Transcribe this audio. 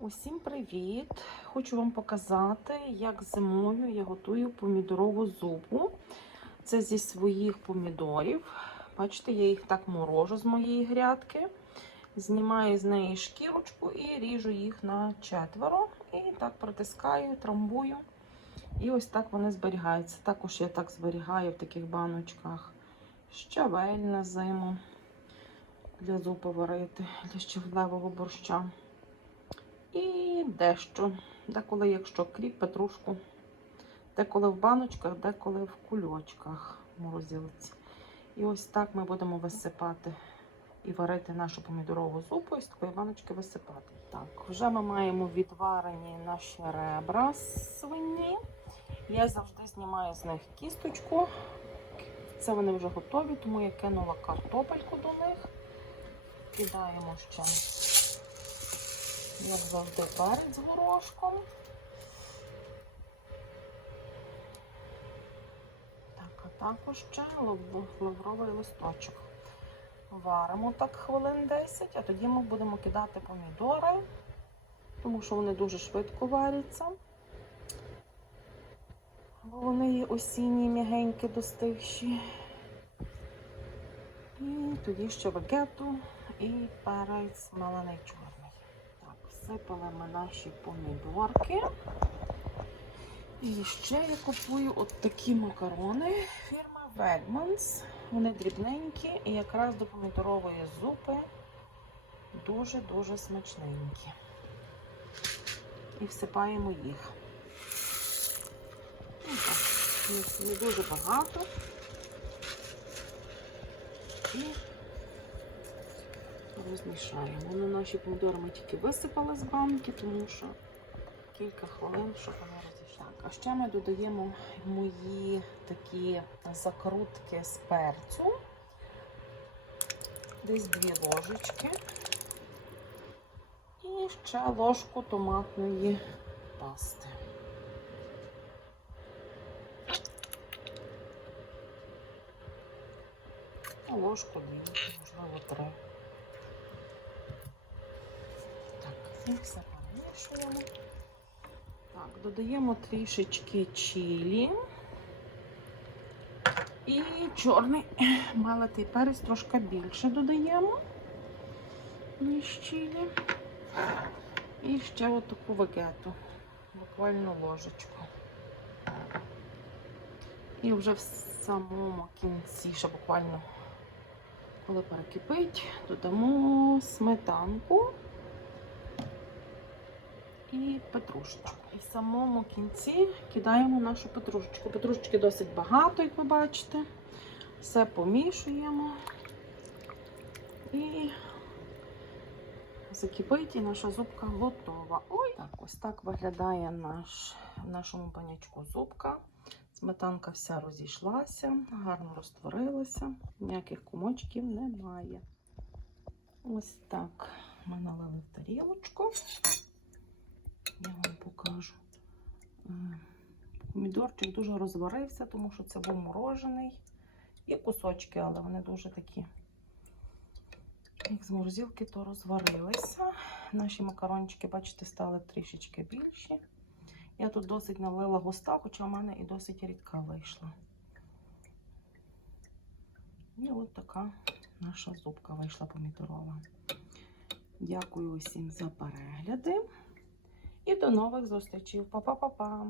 Усім привіт! Хочу вам показати, як зимою я готую помідорову зупу. Це зі своїх помідорів. Бачите, я їх так морожу з моєї грядки. Знімаю з неї шкірочку і ріжу їх на четверо. І так протискаю, трамбую. І ось так вони зберігаються. Також я так зберігаю в таких баночках щавель на зиму для зупи варити, для щавлевого борща. Дещо. Деколи, якщо кріп, петрушку. Деколи в баночках, деколи в кульочках морозилці. І ось так ми будемо висипати і варити нашу помідорову зупу, і з такої баночки висипати. Так, вже ми маємо відварені наші ребра свині. Я завжди знімаю з них кісточку. Це вони вже готові, тому я кинула картопельку до них. Кидаємо ще як завжди, перець з горошком. Так, а також ще лавровий листочок. Варимо так хвилин 10, а тоді ми будемо кидати помідори, тому що вони дуже швидко варяться. Бо вони є осінні, м'ягенькі, достигші. І тоді ще вегету і перець мелений чорний. Всипали ми наші помідорки. І ще я купую от такі макарони фірма Wegmans. Вони дрібненькі і якраз до помідорової зупи дуже-дуже смачненькі. І всипаємо їх. Ну, Не дуже багато. І розмішаємо. Вони наші помідори ми тільки висипали з банки, тому що кілька хвилин, щоб вони розійшли. А ще ми додаємо мої такі закрутки з перцю. Десь дві ложечки. І ще ложку томатної пасти. Ложку дві, можливо, три. І все перемішуємо. Так, додаємо трішечки чилі. І чорний малатий перець трошки більше додаємо, ніж чилі. І ще отаку вегету, буквально ложечку. І вже в самому кінці, ще буквально, коли перекипить, додамо сметанку і петрушечку. І в самому кінці кидаємо нашу петрушечку. Петрушечки досить багато, як ви бачите. Все помішуємо і закипить, і наша зубка готова. Ой, так, ось так виглядає наш, в нашому панячку зубка. Сметанка вся розійшлася, гарно розтворилася, ніяких комочків немає. Ось так ми налили в тарілочку. Я вам покажу. Е, Помідорчик дуже розварився, тому що це був морожений. Є кусочки, але вони дуже такі, як з морозилки, то розварилися. Наші макарончики, бачите, стали трішечки більші. Я тут досить налила густа, хоча в мене і досить рідка вийшла. І от така наша зубка вийшла помідорова. Дякую усім за перегляди. І до нових зустрічей. Па-па-па-па!